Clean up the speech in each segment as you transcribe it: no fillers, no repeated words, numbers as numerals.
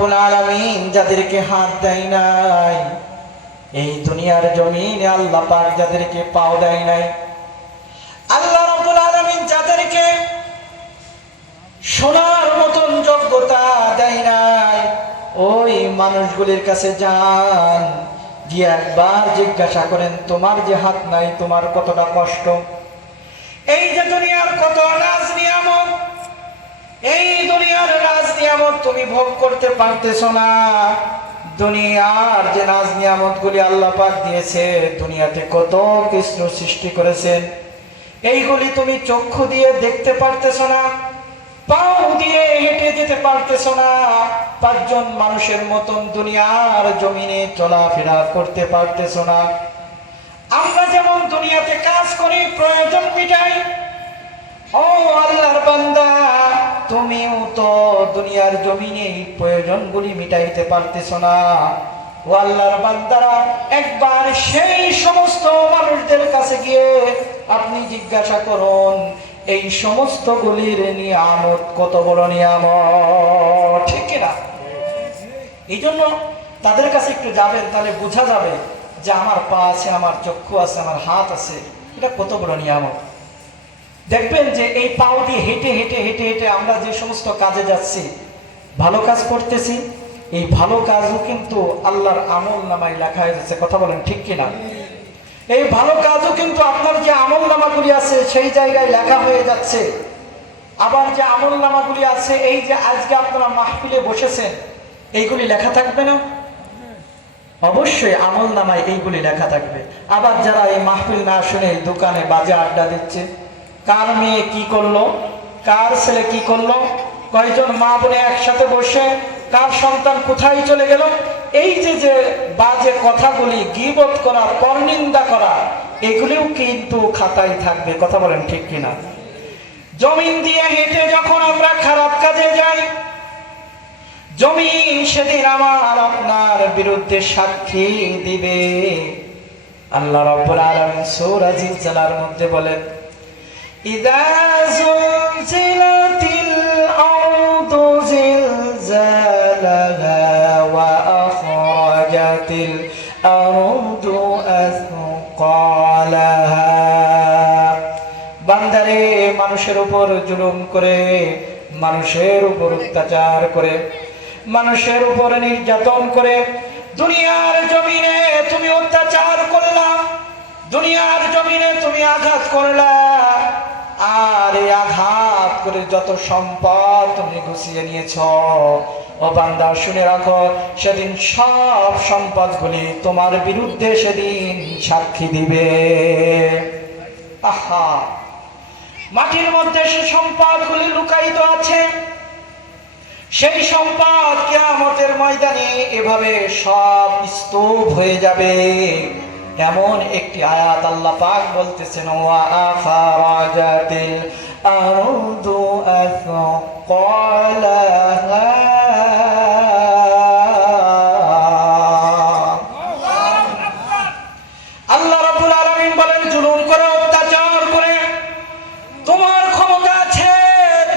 রাব্বুল আলামিন যাদেরকে হাত দেয় নাই, এই দুনিয়ার জমিনে আল্লাহ পাক যাদেরকে পাও দেয় নাই, আল্লাহ রাব্বুল আলামিন যাদেরকে শোনার মতন যোগ্যতা দেয় নাই, ওই মানুষগুলির কাছে যান, গিয়ে একবার জিজ্ঞাসা করেন তোমার যে হাত নাই তোমার কতটা কষ্ট। এই যে দুনিয়ার কত নাজ নিয়ামত, এই দুনিয়ার নাজ নিয়ামত তুমি ভোগ করতে পারতেছ না। দুনিয়ার যে নাজ নিয়ামত গুলি আল্লাহ পাক দিয়েছে, দুনিয়াতে কত কিছু সৃষ্টি করেছেন, এইগুলি তুমি চক্ষু দিয়ে দেখতে পারতেছ না, পাও দিয়ে হেঁটে যেতে পারতেছ না, পাঁচজন মানুষের মতন দুনিয়ার জমিনে চলাফেরা করতে পারতেছ না। আমরা যেমন দুনিয়াতে কাজ করি, প্রয়োজন মিটাই, ও আল্লাহর বান্দা তুমিও তো দুনিয়ার জমিনে প্রয়োজনগুলি মিটাইতে পারতেছ না। ও আল্লাহর বান্দারা, একবার সেই সমস্ত মানুষদের কাছে গিয়ে আপনি জিজ্ঞাসা করুন এই সমস্ত গুলির নিয়ামত কত বড় নিয়ামত, ঠিক কিনা? এই জন্য তাদের কাছে একটু যাবেন, তাহলে বোঝা যাবে যে আমার পা আছে, আমার চক্ষু আছে, আমার হাত আছে, এটা কত বড় নিয়ামত। দেখবেন যে এই পাও দিয়ে হেঁটে হেঁটে হেঁটে হেঁটে আমরা যে সমস্ত কাজে যাচ্ছি, ভালো কাজ করতেছি, এই ভালো কাজও কিন্তু আল্লাহর আমল নামায় লেখা হয়ে যাচ্ছে, কথা বলেন ঠিক কিনা? এই ভালো কাজও কিন্তু আপনার যে আমল নামাগুলি আছে সেই জায়গায় লেখা হয়ে যাচ্ছে। আবার যে আমল নামাগুলি আছে, এই যে আজকে আপনারা মাহফিলে বসেছেন, এইগুলি লেখা থাকবে না? অবশ্যই আমল নামায় এইগুলি লেখা থাকবে। আবার যারা এই মাহফিল না শুনে দোকানে বাজে আড্ডা দিচ্ছে, কার মেয়ে কি করলো, কার ছেলে কি করলো, কয়জন মা বোনে একসাথে বসে কার সন্তান কোথায় চলে গেল, এই যে যে বাজে কথাগুলি, গীবত করা, পরনিন্দা করা, এগুলিও কিন্তু খাতায় থাকবে, কথা বলেন ঠিক কিনা? জমিন দিয়ে হেঁটে যখন আমরা খারাপ কাজে যাই, জমিন সেদিন আমার আপনার বিরুদ্ধে সাক্ষী দিবে। আল্লাহ রাব্বুল আলামিন সূরা জিলজালার মধ্যে বলেন, ইযা যুলজিলাতিল আরদু জিলজালাহা ওয়া আখরাজাতিল আরদু আসকালাহা। বান্দারে, মানুষের উপর জুলুম করে, মানুষের উপর অত্যাচার করে, মানুষের উপর নির্যাতন করে দুনিয়ার জমিনে তুমি অত্যাচার করলা, দুনিয়ার জমিনে তুমি আঘাত করলা, আর এই আঘাত করে যত সম্পদ তুমি গুছিয়ে নিয়েছ, ও বান্দা শুনে রাখো, সেদিন সব সম্পদগুলি তোমার বিরুদ্ধে সেদিন সাক্ষী দিবে। আহা, মাটির মধ্যে সে সম্পদগুলি লুকায়িত আছে, সেই সম্পদ কিয়ামতের ময়দানে এভাবে সব স্তূপ হয়ে যাবে। এমন একটি আয়াত আল্লাহ পাক বলতেছেন, ওয়া আখরাজাতিল আরদু আসকালাহা। আল্লাহ রাব্বুল আলামিন বলেন, জুলুম করে, অত্যাচার করে, তোমার ক্ষমতা আছে,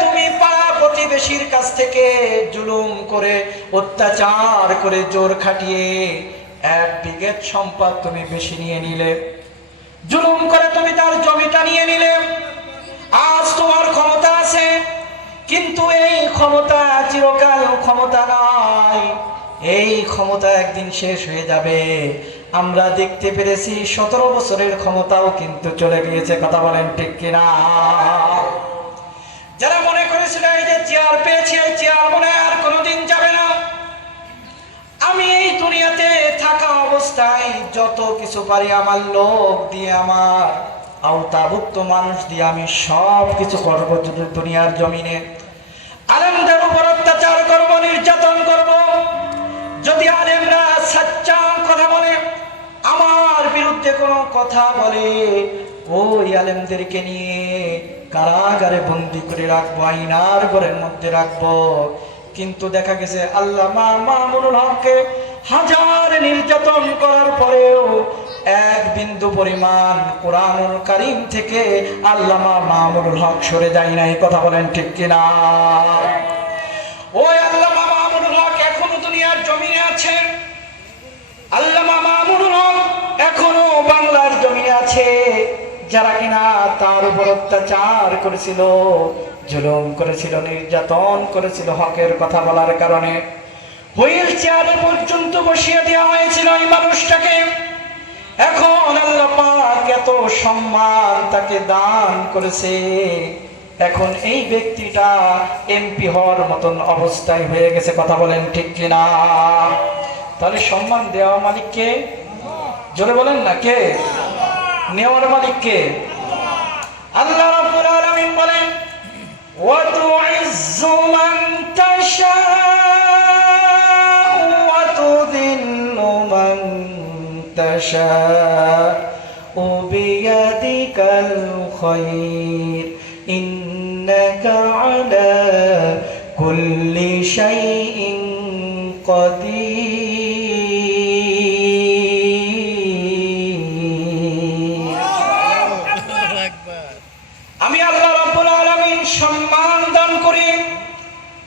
তুমি পাড়া প্রতিবেশীর কাছ থেকে জুলুম করে, অত্যাচার করে, জোর খাটিয়ে 1 বিঘে সম্পদ তুমি বেশি নিয়ে নিলে, জুলুম করে তুমি তার জমিটা নিয়ে নিলে। আজ তোমার ক্ষমতা আছে, কিন্তু এই ক্ষমতা চিরকাল ক্ষমতা নয়, এই ক্ষমতা একদিন শেষ হয়ে যাবে। আমরা দেখতে পেরেছি 17 বছরের ক্ষমতাও কিন্তু চলে গিয়েছে, কথা বলেন ঠিক কিনা? যারা মনে করেছিল এই যে চেয়ার পেয়েছি, এই চেয়ার মনে আর কোনোদিন যাবে না, আমি এই দুনিয়াতে থাকা অবস্থায় যত কিছু পারি আমার লোক দিয়ে, আমার আওতাভুক্ত মানুষ দিয়ে আমি সব কিছু করব, দুনিয়ার জমিনে আলেমদের উপর অত্যাচার করব, নির্যাতন করব। যদি আলেমরা সচ্চা কথা বলে, আমার বিরুদ্ধে কোনো কথা বলে, ওই আলেমদেরকে নিয়ে কারাগারে বন্দি করে রাখবো, আয়নার ঘরের মধ্যে রাখবো। কিন্তু দেখা গেছে আল্লামা মামুনুল হককে হাজার নির্যাতন করার পরেও 1 বিন্দু পরিমাণ কোরআনুল কারীম থেকে আল্লামা মামুনুল হক সরে যায় নাই, কথা বলেন ঠিক কিনা? ওই আল্লামা মামুনুল হক এখনো দুনিয়ার জমিনে আছে। আল্লামা মামুনুল হক এখনো বাংলার জমিনে আছে, যারা কিনা তার উপর অত্যাচার করেছিল, জুলুম করেছিল, নির্যাতন করেছিল হকের কথা বলার কারণে। হুইল চেয়ারে পর্যন্ত বসিয়ে দেওয়া হয়েছিল এই মানুষটাকে। এখন আল্লাহ পাক এত সম্মান তাকে দান করেছে, এখন এই ব্যক্তিটা এমপি হওয়ার মতন অবস্থায় হয়ে গেছে। কথা বলেন ঠিক কিনা? তাহলে সম্মান দেওয়া মালিক কে? জোরে বলেন না কে? নেওয়ার মালিক কে? আল্লাহ রাব্বুল আলামিন বলেন, ওয়া তুইজ্জু মান তাশাউ ওয়া তুযিল্লু মান তাশাউ বিয়াদিকাল খায়র ইন্নাকা আলা কুল্লি শাইইন কাদির। আমি আল্লাহ রাব্বুল আলামিন সম্মান দান করি,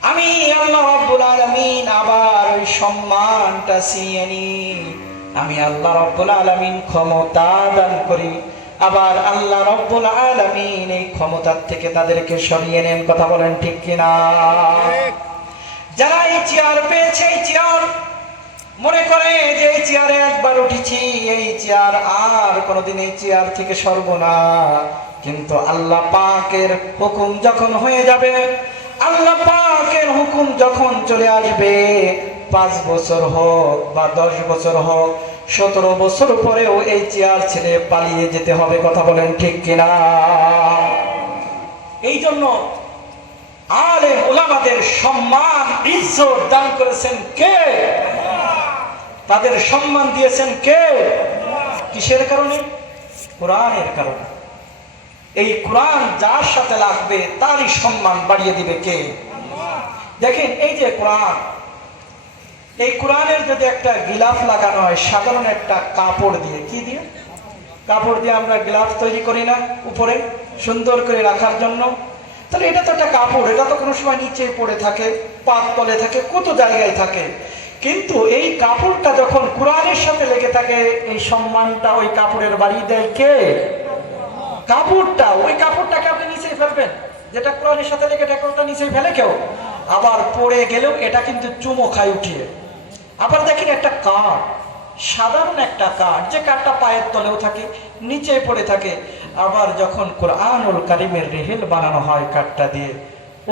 আমি আল্লাহ রাব্বুল আলামিন আবার ওই সম্মানটা ছিনিয়ে নিই। আমি আল্লাহ রাব্বুল আলামিন ক্ষমতা দান করি, আবার আল্লাহ রাব্বুল আলামিন এই ক্ষমতার থেকে তাদেরকে সরিয়ে নেন। কথা বলেন ঠিক কিনা? যারা এই চেয়ার পেয়েছে, এই চেয়ার মনে করে যে এই চেয়ারে একবার উঠেছি, এই চেয়ার আর কোনোদিন এই চেয়ার থেকে সরব না। কিন্তু আল্লাহ পাকের হুকুম যখন হয়ে যাবে, আল্লাহ পাকের হুকুম যখন চলে আসবে, 5 বছর হোক বা 10 বছর হোক, 17 বছর পরেও এই চেয়ার ছেড়ে পালিয়ে যেতে হবে। কথা বলেন ঠিক কিনা? এই জন্য আলেম ওলামাদের সম্মান ইজ্জত দান করেছেন কে? তাদের সম্মান দিয়েছেন কে? কিসের কারণে? কোরআনের কারণে। এই কোরআন যার সাথে লাগবে তারই সম্মান বাড়িয়ে দিবে কে? দেখেন এই যে কোরআন, এই কোরআনের যদি একটা গিলাফ লাগানো হয় সাধারণ একটা কাপড় দিয়ে, কি দিয়ে? কাপড় দিয়ে আমরা গ্লাভ তৈরি করি না উপরে সুন্দর করে রাখার জন্য? তাহলে এটা তো একটা কাপড়, এটা তো কোনো সময় নিচে পড়ে থাকে, পাত তলে থাকে, কত জায়গায় থাকে। কিন্তু এই কাপড়টা যখন কোরআনের সাথে লেগে থাকে, এই সম্মানটা ওই কাপড়ের বাড়ি দেয় কে? কাপড়টা। ওই কাপড়টাকে আপনি নিচেই ফেলবেন, যেটা কোরআনের সাথে লেগে থাকে ওটা নিচেই ফেলে কেউ? আবার পড়ে গেলেও এটা কিন্তু চুমো খায় উঠিয়ে। আবার দেখেন একটা কাঠ, সাধারণ একটা কাঠ, যে কাঠটা পায়ের তলেও থাকে, নিচে পড়ে থাকে। আবার যখন কোরআনুল কারীমের রেহেল বানানো হয় কাঠটা দিয়ে,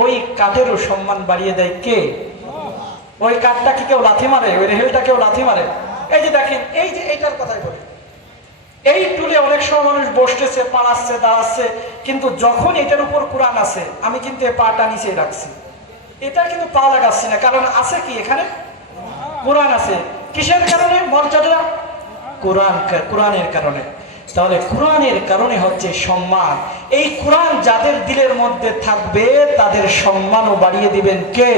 ওই কাঠেরও সম্মান বাড়িয়ে দেয় কে? ওই কাঠটা কি কেউ লাথি মারে? ওই রেহেলটা কেউ লাথি মারে? এই যে দেখেন, এই যে এইটার কথাই বলি, এই টুলে অনেক সময় মানুষ বসতেছে, পালাচ্ছে, দাঁড়াচ্ছে, কিন্তু যখন এটার উপর কোরআন আছে, আমি কিন্তু এই পাটা নিচেই রাখছি, এটা কিন্তু পা লাগাচ্ছি না। কারণ আছে কি? এখানে কোরআন আছে। কিসের কারণে মর্যাদা? কোরআনের কারণে। তাহলে কোরআনের কারণে হচ্ছে সম্মান। এই কোরআন যাদের দিলের মধ্যে থাকবে তাদের সম্মানও বাড়িয়ে দিবেন কে?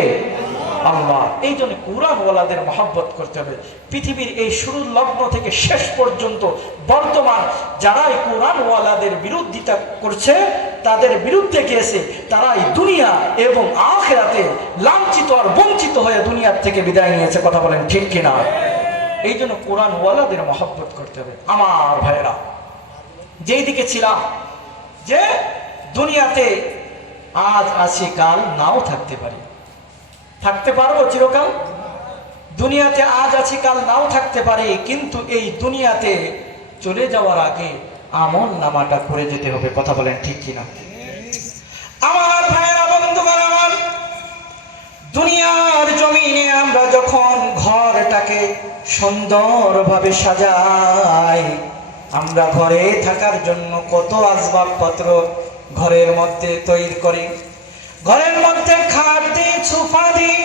আল্লাহ। এই জন্য কোরআনওয়ালাদের মহব্বত করতে হবে। পৃথিবীর এই শুরুর লগ্ন থেকে শেষ পর্যন্ত বর্তমান যারা এই কোরআনওয়ালাদের বিরোধিতা করছে, তাদের বিরুদ্ধে গিয়েছে, তারাই দুনিয়া এবং আখিরাতে লাঞ্ছিত আর বঞ্চিত হয়ে দুনিয়ার থেকে বিদায় নিয়েছে। কথা বলেন ঠিক কিনা? এই জন্য কোরআনওয়ালাদের মহব্বত করতে হবে। আমার ভাইরা, যেই দিকে ছিলাম যে দুনিয়াতে আজ আছি কাল নাও থাকতে পারি, থাকতে পারবো চিরকাল? দুনিয়াতে আজ আছি কাল নাও থাকতে পারি, কিন্তু এই দুনিয়াতে চলে যাওয়ার আগে আমল নামাটা করে যেতে হবে। কথা বলেন ঠিক কিনা? আমার ভাইয়েরা, বন্ধুগণ আমার, দুনিয়ার জমিনে আমরা যখন ঘরটাকে সুন্দরভাবে সাজাই, আমরা ঘরে থাকার জন্য কত আসবাবপত্র ঘরের মধ্যে তৈরি করি। ঘরের মধ্যে খাট দিই, সোফা দিই,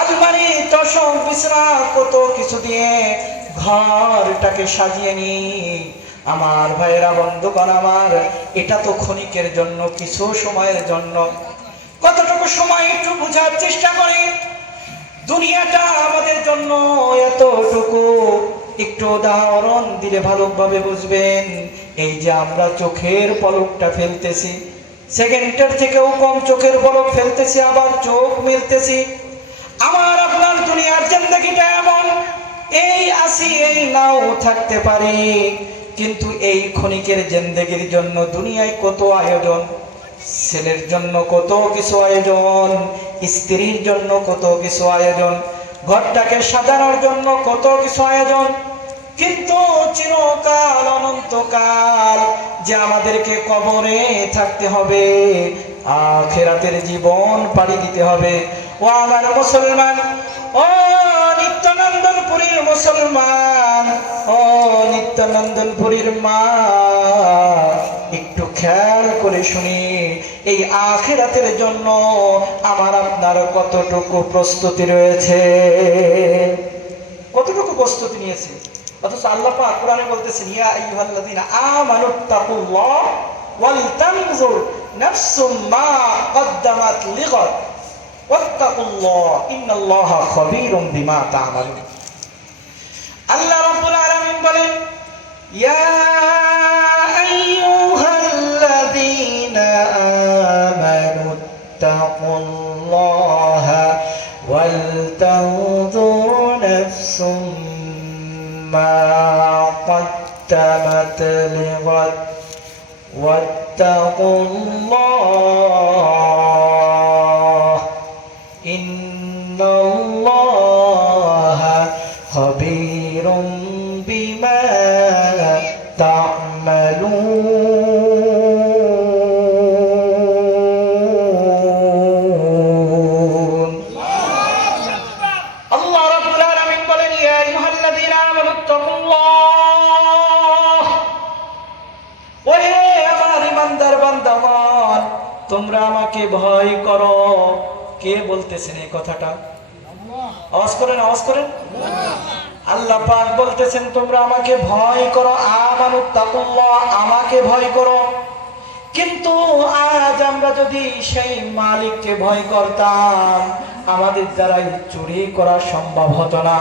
আলমারি, তোশক, বিছানা, কত কিছু দিয়ে ঘরটাকে সাজিয়ে নিই। আমার ভাইয়েরা, বন্ধুগণ আমার, এটা তো ক্ষণিকের জন্য, কিছু সময়ের জন্য। কতটুকু সময় একটু বোঝার চেষ্টা করি। দুনিয়াটা আমাদের জন্য এতটুকু, একটু উদাহরণ দিলে ভালোভাবে বুঝবেন। এই যে আমরা চোখের পলকটা ফেলতেছি, সেকেন্ডের থেকেও কম চোখের পলক ফেলতেছি, আবার চোখ মেলতেছি। আমার আপনার দুনিয়ার জিন্দেগিটা এই আসি এই নাও থাকতে পারে, কিন্তু এই ক্ষণিকের জিন্দেগির জন্য দুনিয়ায় কত আয়োজন, ছেলের জন্য কত কিছু আয়োজন, স্ত্রীর জন্য কত কিছু আয়োজন, ঘরটাকে সাজানোর জন্য কত কিছু আয়োজন, কিন্তু চিরকাল অনন্তকাল যে আমাদেরকে কবরে থাকতে হবে, আখিরাতের জীবন পাড়ি দিতে হবে। ও আমার মুসলমান, ও নিত্যানন্দপুরীর মুসলমান, ও নিত্যানন্দপুরীর মা, একটু খেয়াল করে শুনি, এই আখিরাতের জন্য আমার আপনার কতটুকু প্রস্তুতি রয়েছে, কতটুকু প্রস্তুতি নিয়েছে। অথচ আল্লাহ পাক কোরআনে বলতেছেন, ইয়া আইয়ুহাল্লাযীনা আমানুত্তাকুল্লাহ ওয়াল তানজুর নাফসুম মা কদ্দামাত লিগাদ ওয়াত্তাকুল্লাহ ইন্নাল্লাহা খাবীরুম বিমা তা'মালুন। আল্লাহ রাব্বুল আলামিন বলেন, ইয়া আইয়ুহাল্লাযীনা আমানুত্তাকুল্লাহা ওয়াল তানজুর নাফসুম মা قدمت لغد واتقوا الله إن الله خبير بما تعملون. الله رب العالمين বলেন, ইয়া আইয়ুহাল্লাযীনা আমানু তাকুল্লাহ, ওহে আমার ইমানদার বান্দাগণ, তোমরা আমাকে ভয় করো। কে বলতেছেন এই কথাটা? আওয়াজ করেন, আওয়াজ করেন। আল্লাহ পাক বলতেছেন, তোমরা আমাকে ভয় করো, আমানুত তাকুল্লাহ, আমাকে ভয় করো। কিন্তু আজ আমরা যদি সেই মালিককে ভয় করতাম, আমাদের দ্বারাই চুরি করা সম্ভব হতো না।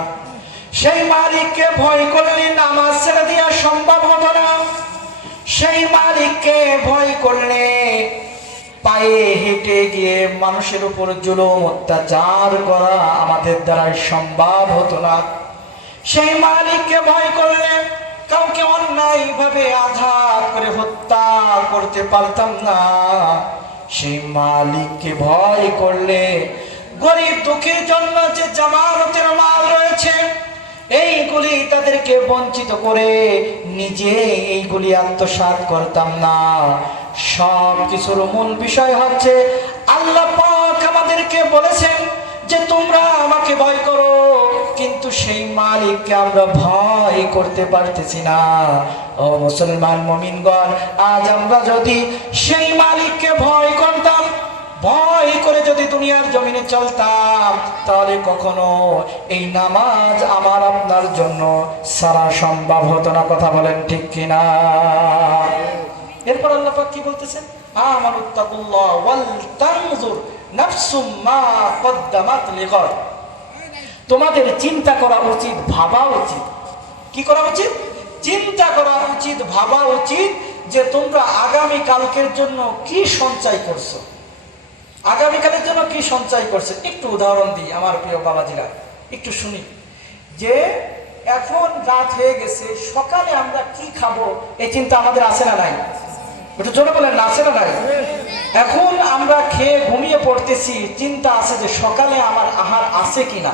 সেই মালিককে ভয় করলে নামাজ ছেড়ে দেওয়া সম্ভব হতো না। সেই মালিককে ভয় করলে পায়ে হেঁটে গিয়ে মানুষের উপর জুলুম অত্যাচার করা আমাদের দ্বারা সম্ভব হতো না। সেই মালিককে ভয় করলে কাউকে অন্যায় ভাবে আঘাত করে হত্যা করতে পারতাম না। সেই মালিককে ভয় করলে গরিব দুঃখীর জন্য যে জামানতের মাল রয়েছে, এইগুলি তাদেরকে বঞ্চিত করে নিজে এইগুলি আত্মসাৎ করতাম না। সব কিছুর মূল বিষয় হচ্ছে আল্লাহ পাক আমাদেরকে বলেছেন যে তোমরা আমাকে ভয় করো, কিন্তু সেই মালিককে আমরা ভয় করতে পারতেছি না। ও মুসলমান মুমিনগণ, আজ আমরা যদি সেই মালিককে ভয় করতাম, ভয় করে যদি দুনিয়ার জমিনে চলতাম, তাহলে কখনো এই নামাজ আমার আপনার জন্য সারা সম্ভব হতো না। কথা বলেন ঠিক কিনা? এরপর আল্লাহ পাক কি বলতেছেন? আমানুত্তাকুল্লাহ ওয়াল তানজুর নাফসুম মা কদ্দামাত লিগাদ। তোমাদের চিন্তা করা উচিত, ভাবা উচিত। কি করা উচিত? চিন্তা করা উচিত, ভাবা উচিত যে তোমরা আগামী কালকের জন্য কি সঞ্চয় করছো, আগামীকালের জন্য কি সঞ্চয় করছে। একটু উদাহরণ দিই আমার প্রিয় বাবাজিরা, একটু শুনি। যে এখন রাত হয়ে গেছে, সকালে আমরা কি খাবো এই চিন্তা আমাদের আছে না নাই? একটু জোরে বলেন, আছে না নাই? এখন আমরা খেয়ে ঘুমিয়ে পড়তেছি, চিন্তা আছে যে সকালে আমার আহার আছে কিনা,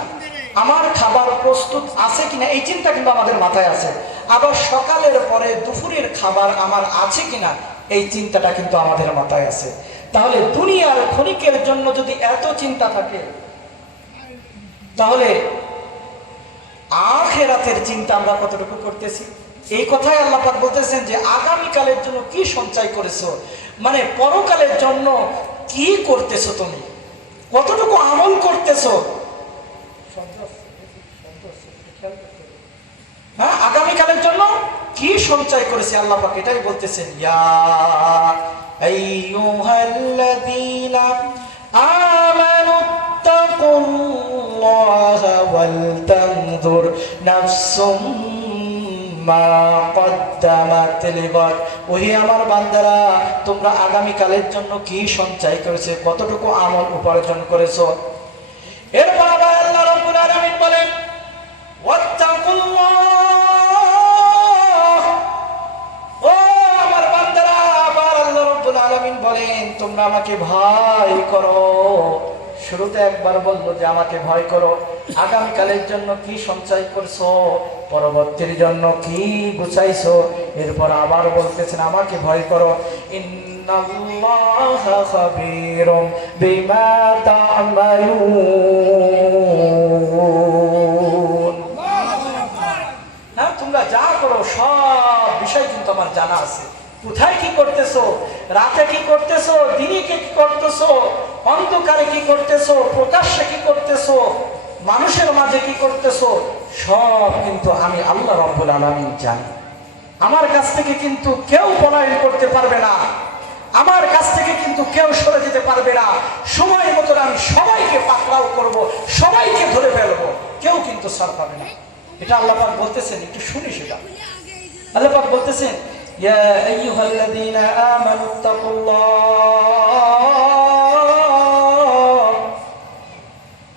আমার খাবার প্রস্তুত আছে কিনা, এই চিন্তা কিন্তু আমাদের মাথায় আছে। আবার সকালের পরে দুপুরের খাবার আমার আছে কিনা, এই চিন্তাটা কিন্তু আমাদের মাথায় আছে। তাহলে দুনিয়ার ক্ষণিকের জন্য যদি এত চিন্তা থাকে, তাহলে আখিরাতের চিন্তা আমরা কতটুকু করতেছি? এই কথাই আল্লাহ পাক বলতেছেন যে আগামীকালের জন্য কি সঞ্চয় করেছো, মানে পরকালের জন্য কি করতেছো, তুমি কতটুকু আমল করতেছো। হ্যাঁ, আগামীকালের জন্য কি সঞ্চয় করেছে আল্লাহ পাক এটাই বলতেছেন। ইয়া আইয়ুহাল্লাযীনা আমানুত্তাকুল্লাহা ওয়াল তানজুর নাফসুম মা কদ্দামাত লিগাদ। ওহে আমার বান্দারা, তোমরা আগামীকালের জন্য কি সঞ্চয় করেছে, কতটুকু আমল উপার্জন করেছো। এরপর আল্লাহ রাব্বুল আলামিন বলেন, ওয়াত্তাকু শুরুতে একবার বললো যে আমাকে ভয় করো, আগামীকালের জন্য কি সঞ্চয় করছো, পরবর্তীর জন্য কি গুছাইছো, এরপর আবার বলতেছেন আমাকে ভয় করো। ইন্নাল্লাহা খাবীরুম বিমা তা'মালুন। না, তোমরা যা করো সব বিষয় কিন্তু আমার জানা আছে। কোথায় কি করতেছো, রাতে কি করতেছো, দিনে কি করতেছো, অন্ধকারে কি করতেছো, প্রকাশ্যে কি করতেছো, মানুষের মাঝে কি করতেছো, সব কিন্তু আমি আল্লাহ রাব্বুল আলামিন জানি। আমার কাছ থেকে কিন্তু কেউ পলায়ন করতে পারবে না, আমার কাছ থেকে কিন্তু কেউ সরে যেতে পারবে না। সময় মতো আমি সবাইকে পাকড়াও করব, সবাইকে ধরে ফেলবো, কেউ কিন্তু ছাড় পাবে না। এটা আল্লাহ পাক বলতেছেন, একটু শুনি সেটা। আল্লাহ পাক বলতেছেন, ইয়া আইয়ুহাল্লাযীনা আমানুত্তাকুল্লাহ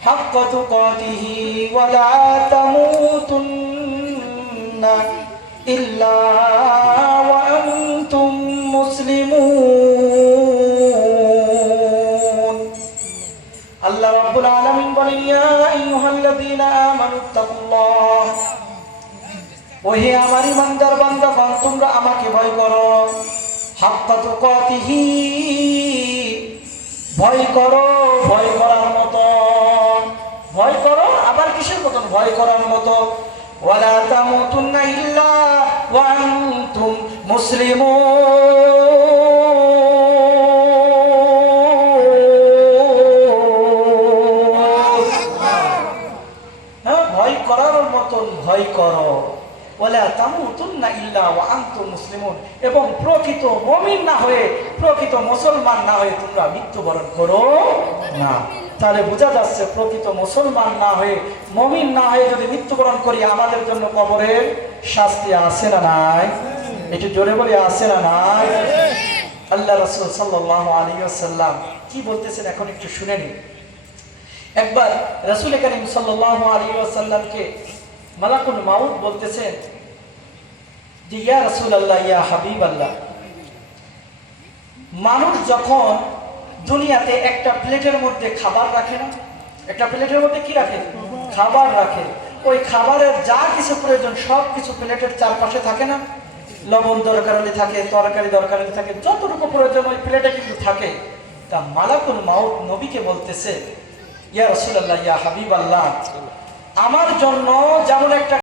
হাক্কা তুকাতিহি ওয়া লা তামুতুন্না ইল্লা ওয়া আনতুম মুসলিমুন। আল্লাহ রাব্বুল আলামিন বলেন, ইয়া আইয়ুহাল্লাযীনা আমানুত্তাকুল্লাহ, ওহে আমার ইমানদার বান্দাগণ, তোমরা আমাকে ভয় করো। হাক্কা তুকাতিহি, ভয় করো, ভয় করার মতো, ভয় করো, আবার কিসের মতন, ভয় করার মতো। ওয়ালা তামুতুন্না ইল্লা ওয়া আনতুম মুসলিমুন। হ্যাঁ, ভয় করার মতন ভয় করো। ওয়ালা তামুতুন্না ইল্লা ওয়া আনতুম মুসলিমুন, এবং প্রকৃত মুমিন না হয়ে, প্রকৃত মুসলমান না হয়ে তোমরা মৃত্যুবরণ করো না। তাহলে বোঝা যাচ্ছে, প্রকৃত মুসলমান না হয়ে, মুমিন না হয়ে যদি মৃত্যুবরণ করি, আমাদের জন্য কবরের শাস্তি আছে না নাই? একটু জোরে বলে, আছে না নাই? আল্লাহ রাসূল সাল্লাল্লাহু আলাইহি ওয়াসাল্লাম কি বলতেছেন এখন একটু শুনে নিন। একবার রাসূল করিম সাল্লাল্লাহু আলাইহি ওয়াসাল্লামকে মালাকুল মাউত বলতেছেন যে, ইয়া রাসূলুল্লাহ, ইয়া হাবিবাল্লাহ, মানুষ যখন দুনিয়াতে একটা প্লেটের মধ্যে খাবার রাখে না, একটা প্লেটের মধ্যে কি রাখে, খাবার রাখে, ওই খাবারের যা কিছু প্রয়োজন সব কিছু প্লেটের চারপাশে থাকে না, লবণ দরকার হলে থাকে, তরকারি দরকার হলে থাকে, যতটুকু প্রয়োজন ওই প্লেটে কিন্তু থাকে। তা মালাকুল মাউত নবীকে বলতেছে, ইয়া রাসূলুল্লাহ, ইয়া হাবিবাল্লাহ, আমার জন্য যেমন একটা